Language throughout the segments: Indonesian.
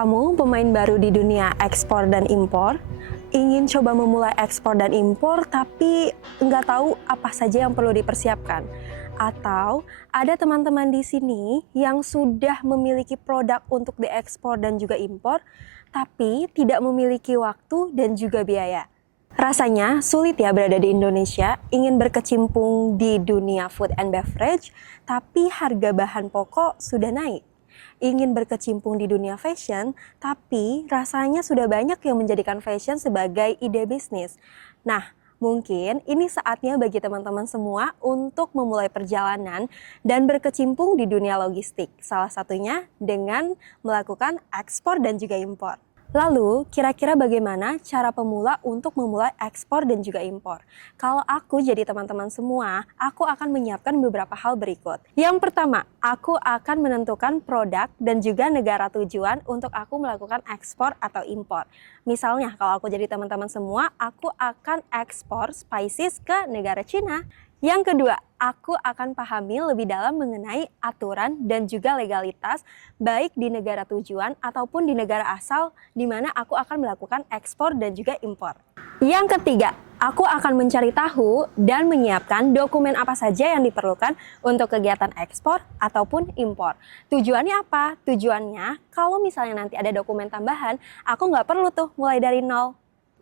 Kamu pemain baru di dunia ekspor dan impor, ingin coba memulai ekspor dan impor tapi nggak tahu apa saja yang perlu dipersiapkan. Atau ada teman-teman di sini yang sudah memiliki produk untuk diekspor dan juga impor, tapi tidak memiliki waktu dan juga biaya. Rasanya sulit ya berada di Indonesia, ingin berkecimpung di dunia food and beverage, tapi harga bahan pokok sudah naik. Ingin berkecimpung di dunia fashion, tapi rasanya sudah banyak yang menjadikan fashion sebagai ide bisnis. Nah, mungkin ini saatnya bagi teman-teman semua untuk memulai perjalanan dan berkecimpung di dunia logistik. Salah satunya dengan melakukan ekspor dan juga impor. Lalu, kira-kira bagaimana cara pemula untuk memulai ekspor dan juga impor? Kalau aku jadi teman-teman semua, aku akan menyiapkan beberapa hal berikut. Yang pertama, aku akan menentukan produk dan juga negara tujuan untuk aku melakukan ekspor atau impor. Misalnya, kalau aku jadi teman-teman semua, aku akan ekspor spices ke negara Cina. Yang kedua, aku akan pahami lebih dalam mengenai aturan dan juga legalitas baik di negara tujuan ataupun di negara asal di mana aku akan melakukan ekspor dan juga impor. Yang ketiga, aku akan mencari tahu dan menyiapkan dokumen apa saja yang diperlukan untuk kegiatan ekspor ataupun impor. Tujuannya apa? Tujuannya kalau misalnya nanti ada dokumen tambahan, aku nggak perlu tuh mulai dari nol.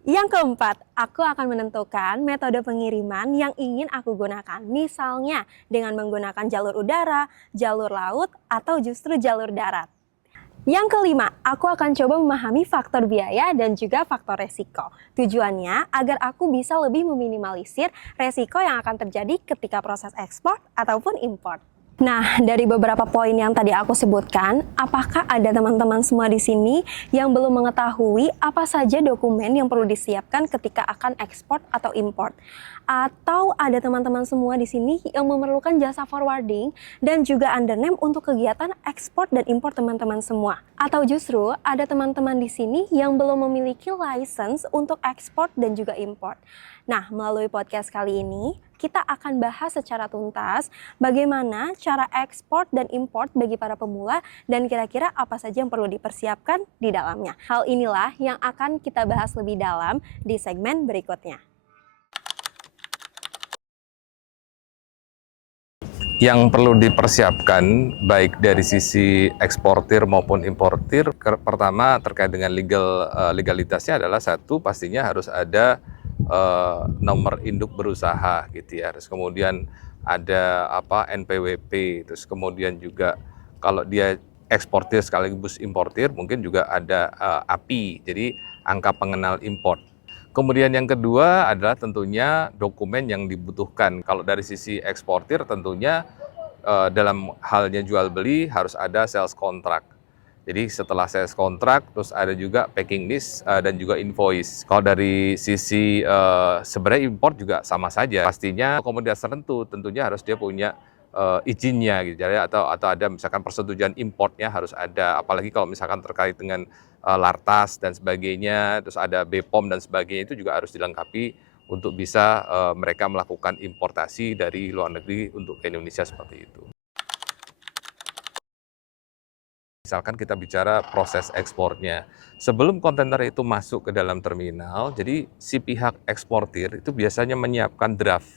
Yang keempat, aku akan menentukan metode pengiriman yang ingin aku gunakan. Misalnya dengan menggunakan jalur udara, jalur laut, atau justru jalur darat. Yang kelima, aku akan coba memahami faktor biaya dan juga faktor resiko. Tujuannya agar aku bisa lebih meminimalisir resiko yang akan terjadi ketika proses ekspor ataupun impor. Nah, dari beberapa poin yang tadi aku sebutkan, apakah ada teman-teman semua di sini yang belum mengetahui apa saja dokumen yang perlu disiapkan ketika akan ekspor atau import? Atau ada teman-teman semua di sini yang memerlukan jasa forwarding dan juga undername untuk kegiatan ekspor dan impor teman-teman semua? Atau justru ada teman-teman di sini yang belum memiliki license untuk ekspor dan juga import? Nah, melalui podcast kali ini, kita akan bahas secara tuntas bagaimana cara ekspor dan import bagi para pemula dan kira-kira apa saja yang perlu dipersiapkan di dalamnya. Hal inilah yang akan kita bahas lebih dalam di segmen berikutnya. Yang perlu dipersiapkan baik dari sisi eksportir maupun importir, pertama terkait dengan legalitasnya adalah satu, pastinya harus ada nomor induk berusaha gitu ya. Terus kemudian ada NPWP, terus kemudian juga kalau dia eksportir sekaligus importir mungkin juga ada API, jadi angka pengenal import. Kemudian yang kedua adalah tentunya dokumen yang dibutuhkan. Kalau dari sisi eksportir tentunya dalam halnya jual beli harus ada sales contract. Jadi setelah sales contract terus ada juga packing list dan juga invoice. Kalau dari sisi sebenarnya import juga sama saja. Pastinya komoditas tertentu tentunya harus dia punya izinnya gitu ya, atau ada misalkan persetujuan importnya harus ada, apalagi kalau misalkan terkait dengan lartas dan sebagainya, terus ada BPOM dan sebagainya, itu juga harus dilengkapi untuk bisa mereka melakukan importasi dari luar negeri untuk ke Indonesia seperti itu. Misalkan kita bicara proses ekspornya, sebelum kontainer itu masuk ke dalam terminal, jadi si pihak eksportir itu biasanya menyiapkan draft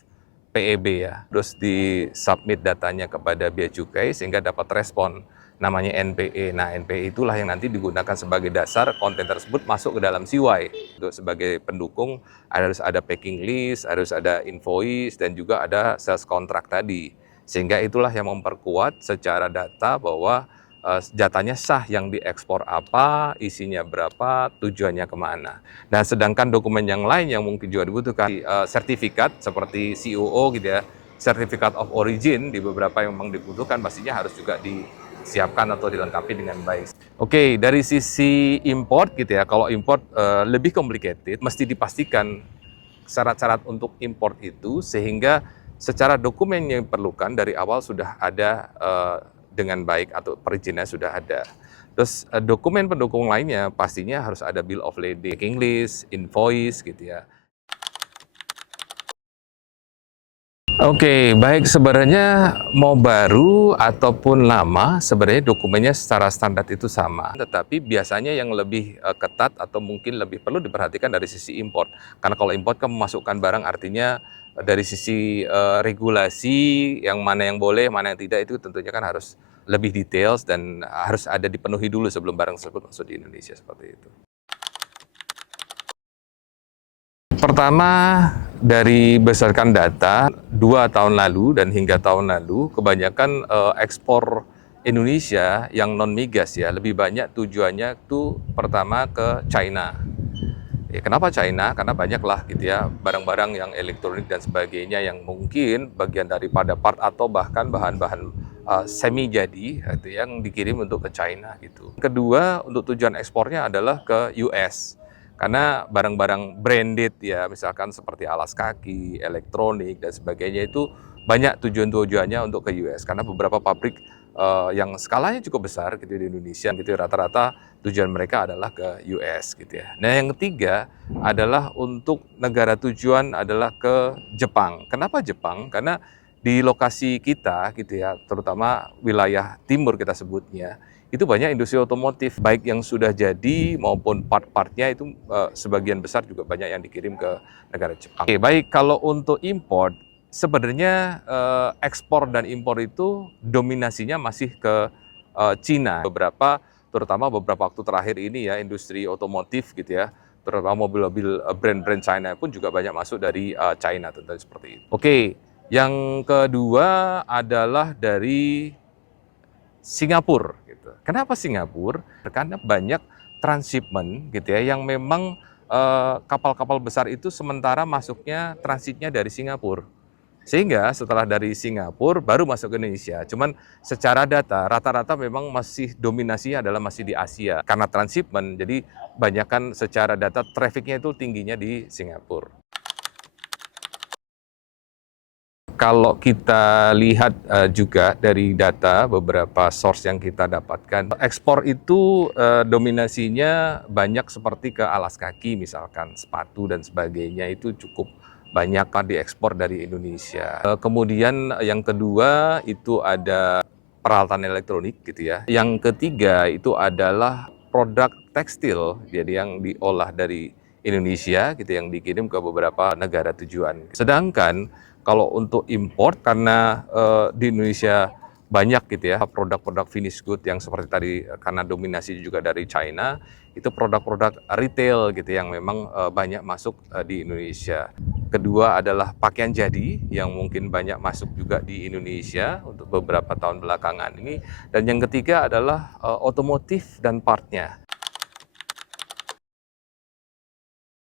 PEB ya, terus di-submit datanya kepada Bea Cukai sehingga dapat respon, namanya NPE. Nah, NPE itulah yang nanti digunakan sebagai dasar kontainer tersebut masuk ke dalam CY. Untuk sebagai pendukung harus ada packing list, harus ada invoice, dan juga ada sales contract tadi. Sehingga itulah yang memperkuat secara data bahwa jatahnya sah, yang diekspor apa, isinya berapa, tujuannya kemana. Nah, sedangkan dokumen yang lain yang mungkin juga dibutuhkan, sertifikat seperti COO gitu ya, Certificate of Origin di beberapa yang memang dibutuhkan, pastinya harus juga disiapkan atau dilengkapi dengan baik. Oke, dari sisi import gitu ya, kalau import lebih complicated, mesti dipastikan syarat-syarat untuk import itu sehingga secara dokumen yang diperlukan dari awal sudah ada dengan baik atau perizinannya sudah ada. Terus dokumen pendukung lainnya pastinya harus ada bill of lading, packing list, invoice gitu ya. Oke, baik, sebenarnya mau baru ataupun lama, sebenarnya dokumennya secara standar itu sama. Tetapi biasanya yang lebih ketat atau mungkin lebih perlu diperhatikan dari sisi import. Karena kalau import kan memasukkan barang, artinya dari sisi regulasi yang mana yang boleh, mana yang tidak, itu tentunya kan harus lebih details dan harus ada dipenuhi dulu sebelum barang tersebut masuk di Indonesia, seperti itu. Pertama, dari berdasarkan data 2 tahun lalu dan hingga tahun lalu, kebanyakan ekspor Indonesia yang non migas ya, lebih banyak tujuannya itu pertama ke China. Ya, kenapa China? Karena banyaklah gitu ya barang-barang yang elektronik dan sebagainya yang mungkin bagian daripada part atau bahkan bahan-bahan semi jadi itu yang dikirim untuk ke China gitu. Kedua, untuk tujuan ekspornya adalah ke US. Karena barang-barang branded ya, misalkan seperti alas kaki, elektronik dan sebagainya itu banyak tujuan-tujuannya untuk ke US karena beberapa pabrik yang skalanya cukup besar gitu di Indonesia gitu rata-rata tujuan mereka adalah ke US gitu ya. Nah, yang ketiga adalah untuk negara tujuan adalah ke Jepang. Kenapa Jepang? Karena di lokasi kita gitu ya, terutama wilayah timur kita sebutnya, itu banyak industri otomotif baik yang sudah jadi maupun part-partnya itu sebagian besar juga banyak yang dikirim ke negara Jepang. Oke, baik, kalau untuk import sebenarnya ekspor dan impor itu dominasinya masih ke Cina. Terutama beberapa waktu terakhir ini ya industri otomotif gitu ya, terutama mobil-mobil brand-brand China pun juga banyak masuk dari China tentu seperti itu. Oke, yang kedua adalah dari Singapura gitu. Kenapa Singapura? Karena banyak transshipment gitu ya yang memang kapal-kapal besar itu sementara masuknya transitnya dari Singapura. Sehingga setelah dari Singapura baru masuk ke Indonesia. Cuman secara data rata-rata memang masih dominasinya adalah masih di Asia. Karena transshipment jadi banyakkan secara data trafficnya itu tingginya di Singapura. Kalau kita lihat juga dari data beberapa source yang kita dapatkan, ekspor itu dominasinya banyak seperti ke alas kaki misalkan, sepatu dan sebagainya itu cukup banyak kan diekspor dari Indonesia. Kemudian yang kedua itu ada peralatan elektronik gitu ya. Yang ketiga itu adalah produk tekstil, jadi yang diolah dari Indonesia gitu yang dikirim ke beberapa negara tujuan. Sedangkan kalau untuk import karena di Indonesia banyak gitu ya produk-produk finish good yang seperti tadi karena dominasi juga dari China, itu produk-produk retail gitu yang memang banyak masuk di Indonesia. Kedua adalah pakaian jadi yang mungkin banyak masuk juga di Indonesia untuk beberapa tahun belakangan ini. Dan yang ketiga adalah otomotif dan partnya.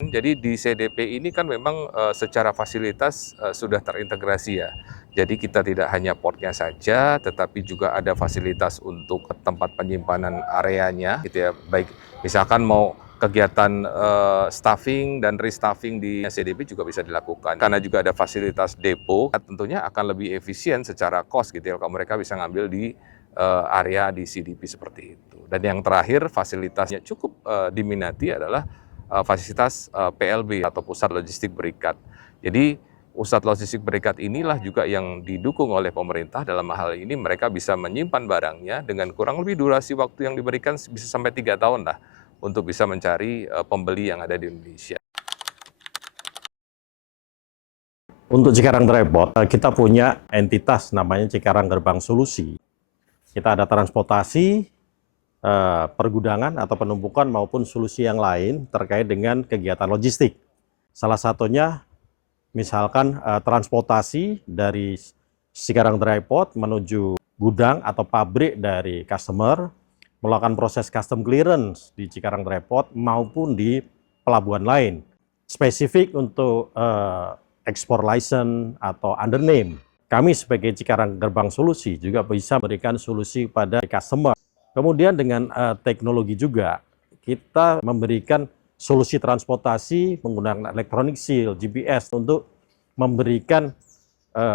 Jadi di CDP ini kan memang secara fasilitas sudah terintegrasi ya. Jadi kita tidak hanya portnya saja, tetapi juga ada fasilitas untuk tempat penyimpanan areanya, gitu ya. Baik, misalkan mau kegiatan staffing dan restaffing di CDP juga bisa dilakukan. Karena juga ada fasilitas depo, tentunya akan lebih efisien secara cost gitu ya. Kalau mereka bisa ngambil di area di CDP seperti itu. Dan yang terakhir fasilitasnya cukup diminati adalah fasilitas PLB atau Pusat Logistik Berikat. Jadi Pusat Logistik Berikat inilah juga yang didukung oleh pemerintah dalam hal ini mereka bisa menyimpan barangnya dengan kurang lebih durasi waktu yang diberikan bisa sampai 3 tahun lah untuk bisa mencari pembeli yang ada di Indonesia. Untuk Cikarang Dryport, kita punya entitas namanya Cikarang Gerbang Solusi. Kita ada transportasi, pergudangan atau penumpukan maupun solusi yang lain terkait dengan kegiatan logistik. Salah satunya misalkan transportasi dari Cikarang Dryport menuju gudang atau pabrik dari customer, melakukan proses custom clearance di Cikarang Dryport maupun di pelabuhan lain. Spesifik untuk ekspor license atau under name, kami sebagai Cikarang Gerbang Solusi juga bisa memberikan solusi pada customer. Kemudian dengan teknologi juga, kita memberikan solusi transportasi menggunakan electronic seal, GPS untuk memberikan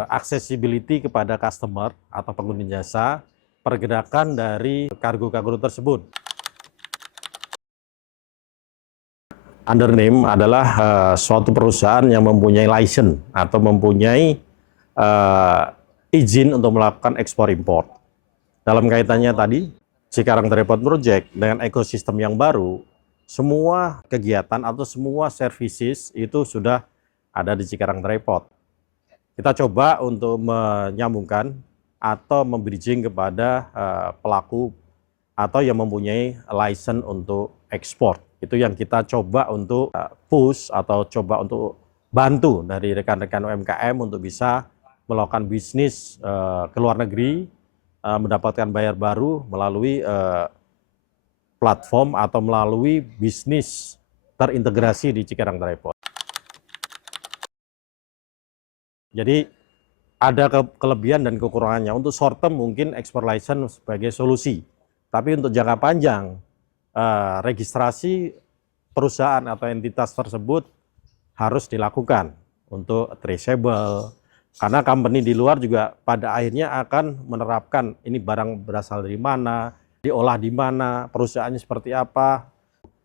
accessibility kepada customer atau pengguna jasa pergerakan dari kargo-kargo tersebut. Undername adalah suatu perusahaan yang mempunyai license atau mempunyai eh, izin untuk melakukan ekspor impor. Dalam kaitannya tadi, Cikarang Dry Port Project dengan ekosistem yang baru, semua kegiatan atau semua services itu sudah ada di Cikarang Dry Port. Kita coba untuk menyambungkan atau membridging kepada pelaku atau yang mempunyai license untuk ekspor. Itu yang kita coba untuk push atau coba untuk bantu dari rekan-rekan UMKM untuk bisa melakukan bisnis ke luar negeri, mendapatkan bayar baru melalui platform atau melalui bisnis terintegrasi di Cikarang Dry Port. Jadi ada kelebihan dan kekurangannya. Untuk short term mungkin ekspor license sebagai solusi. Tapi untuk jangka panjang, registrasi perusahaan atau entitas tersebut harus dilakukan untuk traceable. Karena company di luar juga pada akhirnya akan menerapkan ini barang berasal dari mana, diolah di mana, perusahaannya seperti apa.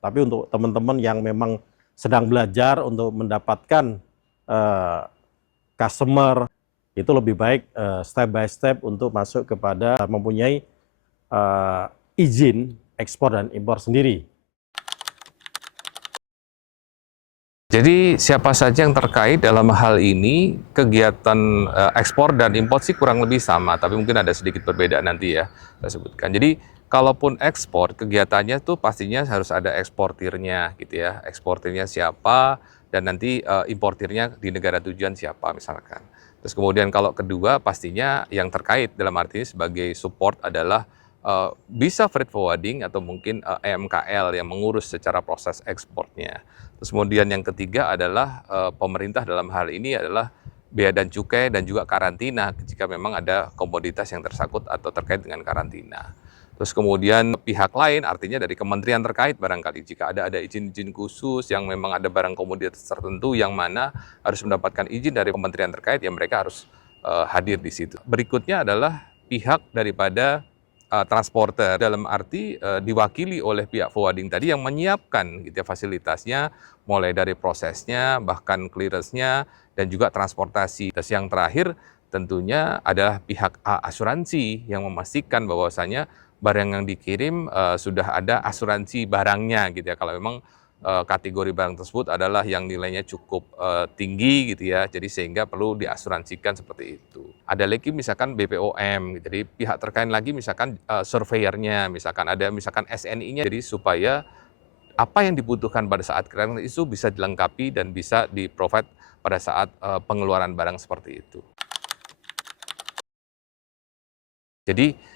Tapi untuk teman-teman yang memang sedang belajar untuk mendapatkan customer, itu lebih baik step by step untuk masuk kepada mempunyai izin ekspor dan impor sendiri. Jadi siapa saja yang terkait dalam hal ini, kegiatan ekspor dan impor sih kurang lebih sama, tapi mungkin ada sedikit perbedaan nanti ya saya sebutkan. Jadi kalaupun ekspor, kegiatannya tuh pastinya harus ada eksportirnya gitu ya. Eksportirnya siapa dan nanti importirnya di negara tujuan siapa misalkan. Terus kemudian kalau kedua pastinya yang terkait dalam arti ini sebagai support adalah bisa freight forwarding atau mungkin EMKL yang mengurus secara proses ekspornya. Terus kemudian yang ketiga adalah pemerintah dalam hal ini adalah bea dan cukai dan juga karantina jika memang ada komoditas yang tersangkut atau terkait dengan karantina. Terus kemudian pihak lain artinya dari kementerian terkait barangkali jika ada izin-izin khusus yang memang ada barang komoditas tertentu yang mana harus mendapatkan izin dari kementerian terkait, ya mereka harus hadir di situ. Berikutnya adalah pihak daripada transporter dalam arti diwakili oleh pihak forwarding tadi yang menyiapkan gitu ya, fasilitasnya mulai dari prosesnya bahkan clearance-nya dan juga transportasi. Terus yang terakhir tentunya adalah pihak asuransi yang memastikan bahwasanya barang yang dikirim sudah ada asuransi barangnya gitu ya. Kalau memang kategori barang tersebut adalah yang nilainya cukup tinggi gitu ya, jadi sehingga perlu diasuransikan seperti itu. Ada lagi misalkan BPOM, jadi pihak terkait lagi misalkan surveyornya, misalkan ada misalkan SNI-nya, jadi supaya apa yang dibutuhkan pada saat clearance itu bisa dilengkapi dan bisa di-provide pada saat pengeluaran barang seperti itu. Jadi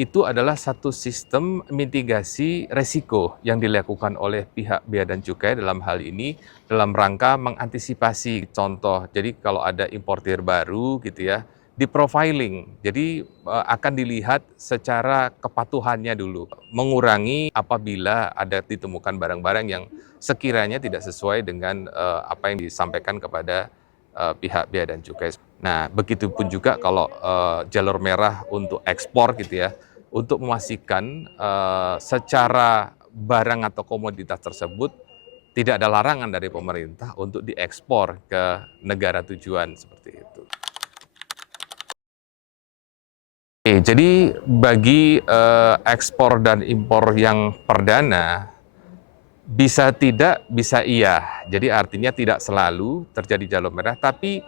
itu adalah satu sistem mitigasi resiko yang dilakukan oleh pihak bea dan cukai dalam hal ini dalam rangka mengantisipasi. Contoh, jadi kalau ada importir baru gitu ya, di profiling, jadi akan dilihat secara kepatuhannya dulu, mengurangi apabila ada ditemukan barang-barang yang sekiranya tidak sesuai dengan apa yang disampaikan kepada pihak bea dan cukai. Nah, begitupun juga kalau jalur merah untuk ekspor gitu ya, untuk memastikan secara barang atau komoditas tersebut tidak ada larangan dari pemerintah untuk diekspor ke negara tujuan seperti itu. Oke, jadi bagi ekspor dan impor yang perdana, bisa tidak, bisa iya. Jadi artinya tidak selalu terjadi jalur merah, tapi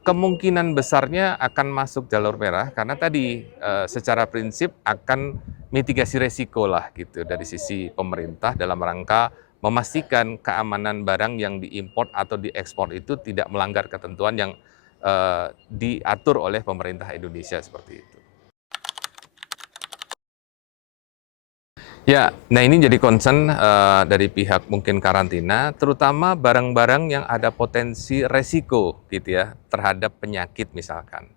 kemungkinan besarnya akan masuk jalur merah karena tadi secara prinsip akan mitigasi resiko lah gitu dari sisi pemerintah dalam rangka memastikan keamanan barang yang diimpor atau diekspor itu tidak melanggar ketentuan yang diatur oleh pemerintah Indonesia seperti itu. Ya, nah ini jadi concern dari pihak mungkin karantina, terutama barang-barang yang ada potensi resiko gitu ya terhadap penyakit misalkan.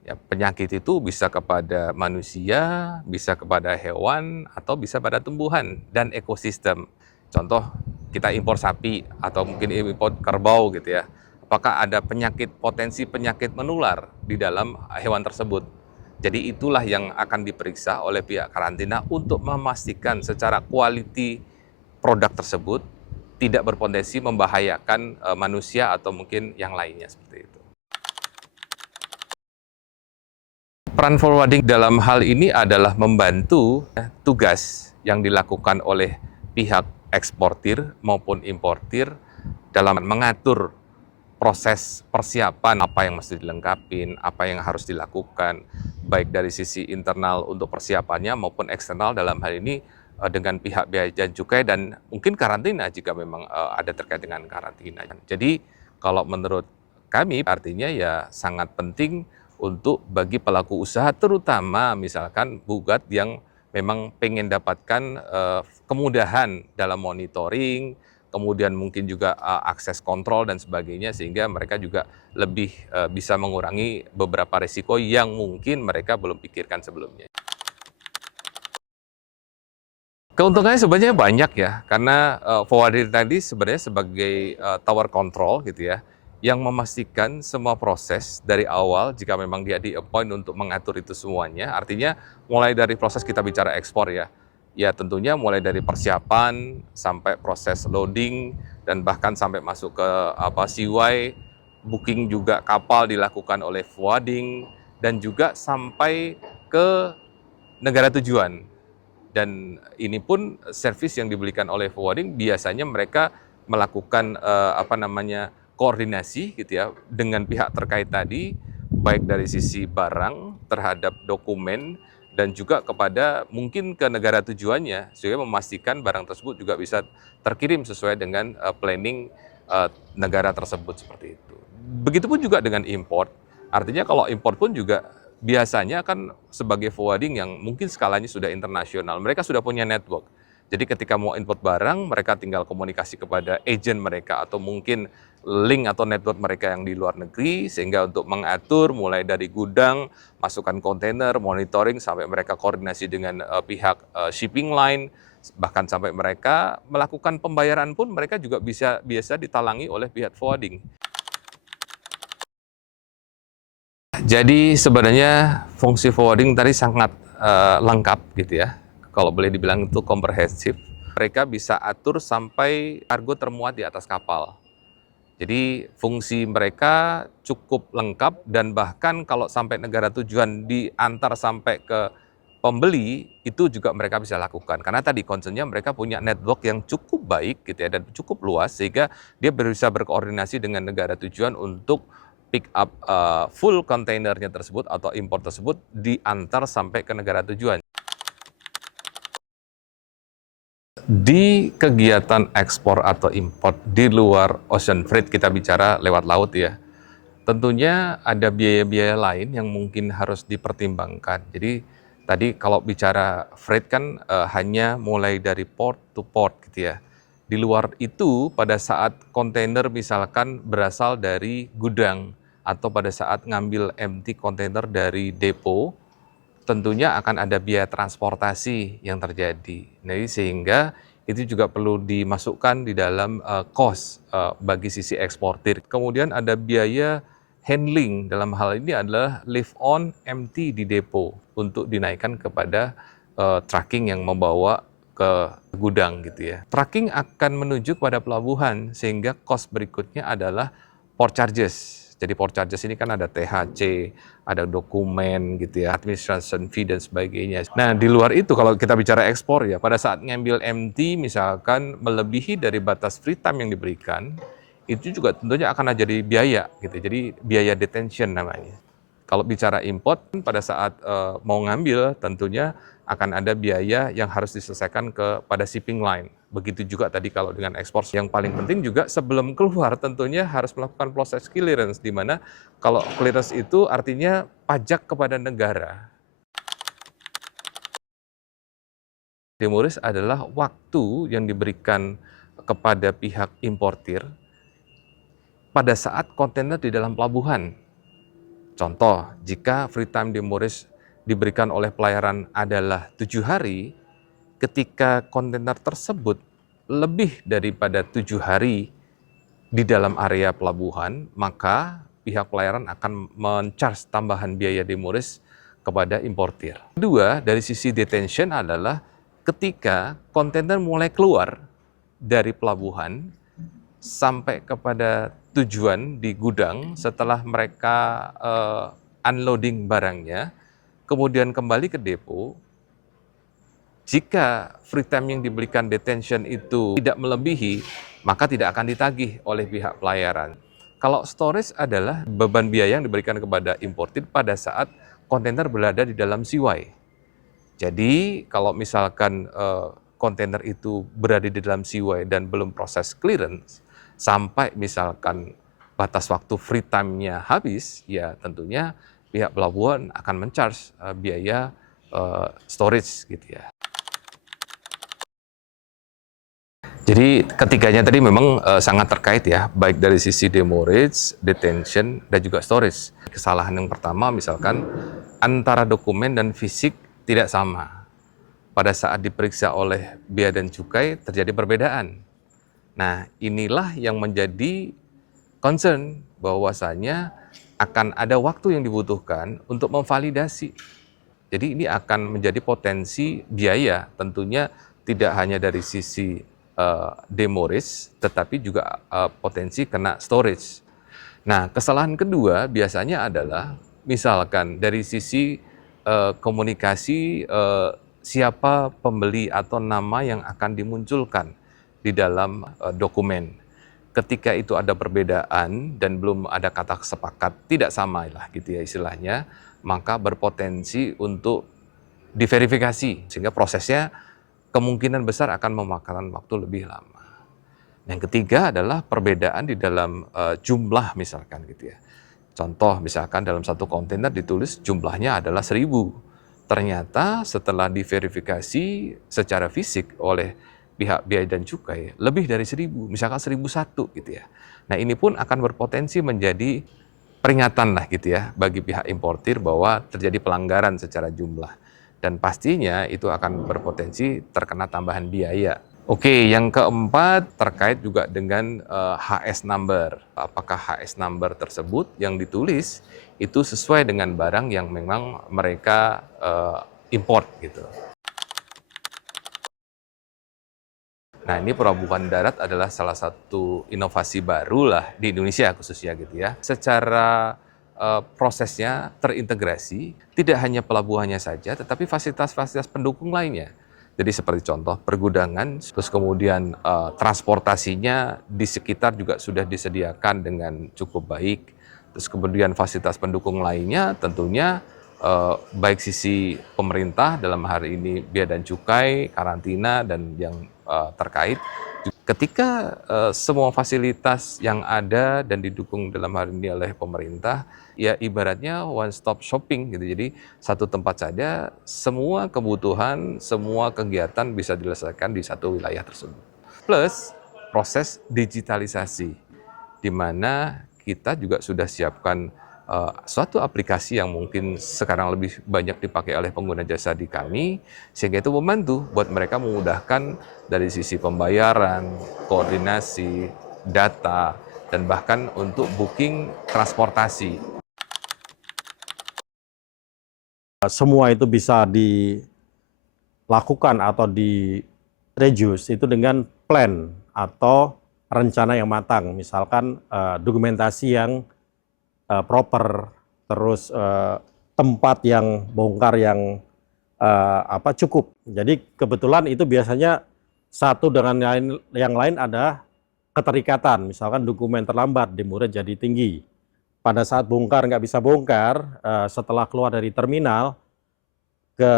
Ya, penyakit itu bisa kepada manusia, bisa kepada hewan, atau bisa pada tumbuhan dan ekosistem. Contoh, kita impor sapi atau mungkin impor kerbau gitu ya. Apakah ada penyakit, potensi penyakit menular di dalam hewan tersebut? Jadi itulah yang akan diperiksa oleh pihak karantina untuk memastikan secara quality produk tersebut tidak berpotensi membahayakan manusia atau mungkin yang lainnya seperti itu. Peran forwarding dalam hal ini adalah membantu tugas yang dilakukan oleh pihak eksportir maupun importir dalam mengatur proses persiapan apa yang mesti dilengkapi, apa yang harus dilakukan, baik dari sisi internal untuk persiapannya maupun eksternal dalam hal ini dengan pihak bea dan cukai dan mungkin karantina jika memang ada terkait dengan karantina. Jadi kalau menurut kami artinya ya sangat penting untuk bagi pelaku usaha terutama misalkan bugat yang memang pengen dapatkan kemudahan dalam monitoring, kemudian mungkin juga akses kontrol dan sebagainya sehingga mereka juga lebih bisa mengurangi beberapa risiko yang mungkin mereka belum pikirkan sebelumnya. Keuntungannya sebenarnya banyak ya, karena forwarder tadi sebenarnya sebagai tower control gitu ya, yang memastikan semua proses dari awal jika memang dia di-appoint untuk mengatur itu semuanya, artinya mulai dari proses kita bicara ekspor ya, ya tentunya mulai dari persiapan sampai proses loading dan bahkan sampai masuk ke CY, booking juga kapal dilakukan oleh forwarding dan juga sampai ke negara tujuan. Dan ini pun servis yang diberikan oleh forwarding biasanya mereka melakukan koordinasi gitu ya dengan pihak terkait tadi baik dari sisi barang terhadap dokumen dan juga kepada mungkin ke negara tujuannya sehingga memastikan barang tersebut juga bisa terkirim sesuai dengan planning negara tersebut seperti itu. Begitupun juga dengan import. Artinya kalau import pun juga biasanya kan sebagai forwarding yang mungkin skalanya sudah internasional, mereka sudah punya network. Jadi ketika mau import barang, mereka tinggal komunikasi kepada agent mereka atau mungkin link atau network mereka yang di luar negeri sehingga untuk mengatur mulai dari gudang, masukkan kontainer, monitoring sampai mereka koordinasi dengan pihak shipping line, bahkan sampai mereka melakukan pembayaran pun mereka juga biasa ditalangi oleh pihak forwarding. Jadi sebenarnya fungsi forwarding tadi sangat lengkap gitu ya. Kalau boleh dibilang itu komprehensif. Mereka bisa atur sampai kargo termuat di atas kapal. Jadi fungsi mereka cukup lengkap dan bahkan kalau sampai negara tujuan diantar sampai ke pembeli itu juga mereka bisa lakukan. Karena tadi concernnya mereka punya network yang cukup baik gitu ya dan cukup luas sehingga dia bisa berkoordinasi dengan negara tujuan untuk pick up full kontainernya tersebut atau impor tersebut diantar sampai ke negara tujuan. Di kegiatan ekspor atau import di luar ocean freight kita bicara lewat laut ya, tentunya ada biaya-biaya lain yang mungkin harus dipertimbangkan. Jadi tadi kalau bicara freight kan hanya mulai dari port to port gitu ya. Di luar itu pada saat kontainer misalkan berasal dari gudang atau pada saat ngambil empty kontainer dari depo, tentunya akan ada biaya transportasi yang terjadi. Jadi sehingga itu juga perlu dimasukkan di dalam cost bagi sisi eksportir. Kemudian ada biaya handling, dalam hal ini adalah lift on empty di depo untuk dinaikkan kepada trucking yang membawa ke gudang gitu ya. Trucking akan menuju pada pelabuhan sehingga cost berikutnya adalah port charges. Jadi port charges ini kan ada THC, ada dokumen gitu ya, administration fee dan sebagainya. Nah di luar itu kalau kita bicara ekspor ya, pada saat ngambil MT misalkan melebihi dari batas free time yang diberikan, itu juga tentunya akan jadi biaya gitu, jadi biaya detention namanya. Kalau bicara import, pada saat mau ngambil tentunya akan ada biaya yang harus diselesaikan kepada shipping line. Begitu juga tadi kalau dengan ekspor. Yang paling penting juga sebelum keluar tentunya harus melakukan proses clearance, di mana kalau clearance itu artinya pajak kepada negara. Demuris adalah waktu yang diberikan kepada pihak importir pada saat kontainer di dalam pelabuhan. Contoh, jika free time demuris diberikan oleh pelayaran adalah 7 hari, ketika kontainer tersebut lebih daripada 7 hari di dalam area pelabuhan, maka pihak pelayaran akan men-charge tambahan biaya demuris kepada importir. Kedua, dari sisi detention adalah ketika kontainer mulai keluar dari pelabuhan sampai kepada tujuan di gudang setelah mereka unloading barangnya, kemudian kembali ke depo, jika free time yang diberikan detention itu tidak melebihi, maka tidak akan ditagih oleh pihak pelayaran. Kalau storage adalah beban biaya yang diberikan kepada importir pada saat kontainer berada di dalam seaway. Jadi kalau misalkan kontainer itu berada di dalam seaway dan belum proses clearance, sampai misalkan batas waktu free time-nya habis, ya tentunya pihak pelabuhan akan men-charge biaya storage gitu ya. Jadi ketiganya tadi memang sangat terkait ya, baik dari sisi demurrage, detention, dan juga storage. Kesalahan yang pertama misalkan antara dokumen dan fisik tidak sama. Pada saat diperiksa oleh Bea dan Cukai terjadi perbedaan. Nah, inilah yang menjadi concern bahwasanya akan ada waktu yang dibutuhkan untuk memvalidasi. Jadi ini akan menjadi potensi biaya, tentunya tidak hanya dari sisi demurrage, tetapi juga potensi kena storage. Nah, kesalahan kedua biasanya adalah misalkan dari sisi komunikasi siapa pembeli atau nama yang akan dimunculkan di dalam dokumen. Ketika itu ada perbedaan dan belum ada kata sepakat, tidak sama lah gitu ya istilahnya, maka berpotensi untuk diverifikasi sehingga prosesnya kemungkinan besar akan memakan waktu lebih lama. Yang ketiga adalah perbedaan di dalam jumlah misalkan gitu ya. Contoh misalkan dalam satu kontainer ditulis jumlahnya adalah 1000. Ternyata setelah diverifikasi secara fisik oleh pihak Bea dan Cukai lebih dari 1000, misalkan 1001 gitu ya. Nah ini pun akan berpotensi menjadi peringatan lah gitu ya bagi pihak importir bahwa terjadi pelanggaran secara jumlah. Dan pastinya itu akan berpotensi terkena tambahan biaya. Oke, yang keempat terkait juga dengan HS number. Apakah HS number tersebut yang ditulis itu sesuai dengan barang yang memang mereka import gitu. Nah, ini pelabuhan darat adalah salah satu inovasi baru lah di Indonesia khususnya gitu ya. Secara prosesnya terintegrasi, tidak hanya pelabuhannya saja, tetapi fasilitas-fasilitas pendukung lainnya. Jadi seperti contoh pergudangan, terus kemudian transportasinya di sekitar juga sudah disediakan dengan cukup baik. Terus kemudian fasilitas pendukung lainnya tentunya baik sisi pemerintah dalam hari ini Bea dan Cukai, karantina dan yang terkait. Ketika semua fasilitas yang ada dan didukung dalam hal ini oleh pemerintah, ya ibaratnya one stop shopping gitu. Jadi satu tempat saja semua kebutuhan, semua kegiatan bisa diselesaikan di satu wilayah tersebut. Plus proses digitalisasi, di mana kita juga sudah siapkan suatu aplikasi yang mungkin sekarang lebih banyak dipakai oleh pengguna jasa di kami, sehingga itu membantu buat mereka memudahkan dari sisi pembayaran, koordinasi, data, dan bahkan untuk booking transportasi. Semua itu bisa dilakukan atau di-reduce itu dengan plan atau rencana yang matang, misalkan dokumentasi yang proper, terus tempat yang bongkar yang cukup. Jadi kebetulan itu biasanya satu dengan yang lain ada keterikatan, misalkan dokumen terlambat, demurrage jadi tinggi. Pada saat bongkar nggak bisa bongkar, setelah keluar dari terminal ke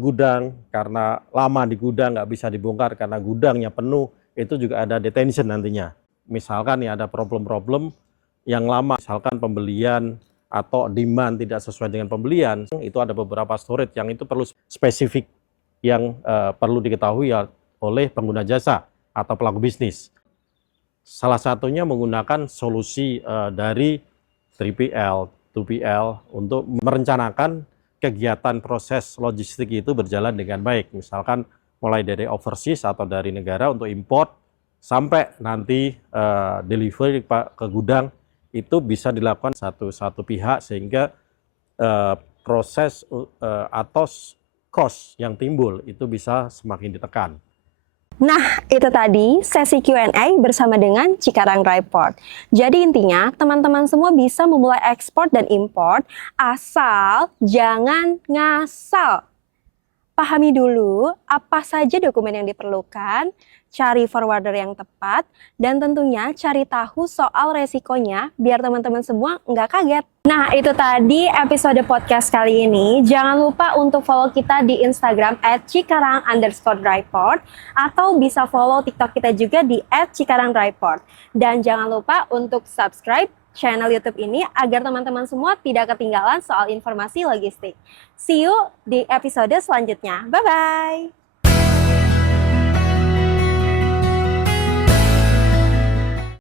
gudang, karena lama di gudang nggak bisa dibongkar karena gudangnya penuh, itu juga ada detention nantinya. Misalkan ya ada problem-problem yang lama, misalkan pembelian atau demand tidak sesuai dengan pembelian, itu ada beberapa storage yang itu perlu spesifik yang perlu diketahui oleh pengguna jasa atau pelaku bisnis. Salah satunya menggunakan solusi dari 3PL, 2PL untuk merencanakan kegiatan proses logistik itu berjalan dengan baik. Misalkan mulai dari overseas atau dari negara untuk import sampai nanti delivery ke gudang, itu bisa dilakukan satu pihak sehingga proses atau cost yang timbul itu bisa semakin ditekan. Nah, itu tadi sesi Q&A bersama dengan Cikarang Report. Jadi intinya, teman-teman semua bisa memulai ekspor dan impor asal jangan ngasal. Pahami dulu apa saja dokumen yang diperlukan, cari forwarder yang tepat, dan tentunya cari tahu soal resikonya biar teman-teman semua nggak kaget. Nah, itu tadi episode podcast kali ini. Jangan lupa untuk follow kita di Instagram @cikarang_report atau bisa follow TikTok kita juga di @cikarangreport. Dan jangan lupa untuk subscribe channel YouTube ini agar teman-teman semua tidak ketinggalan soal informasi logistik. See you di episode selanjutnya. Bye-bye!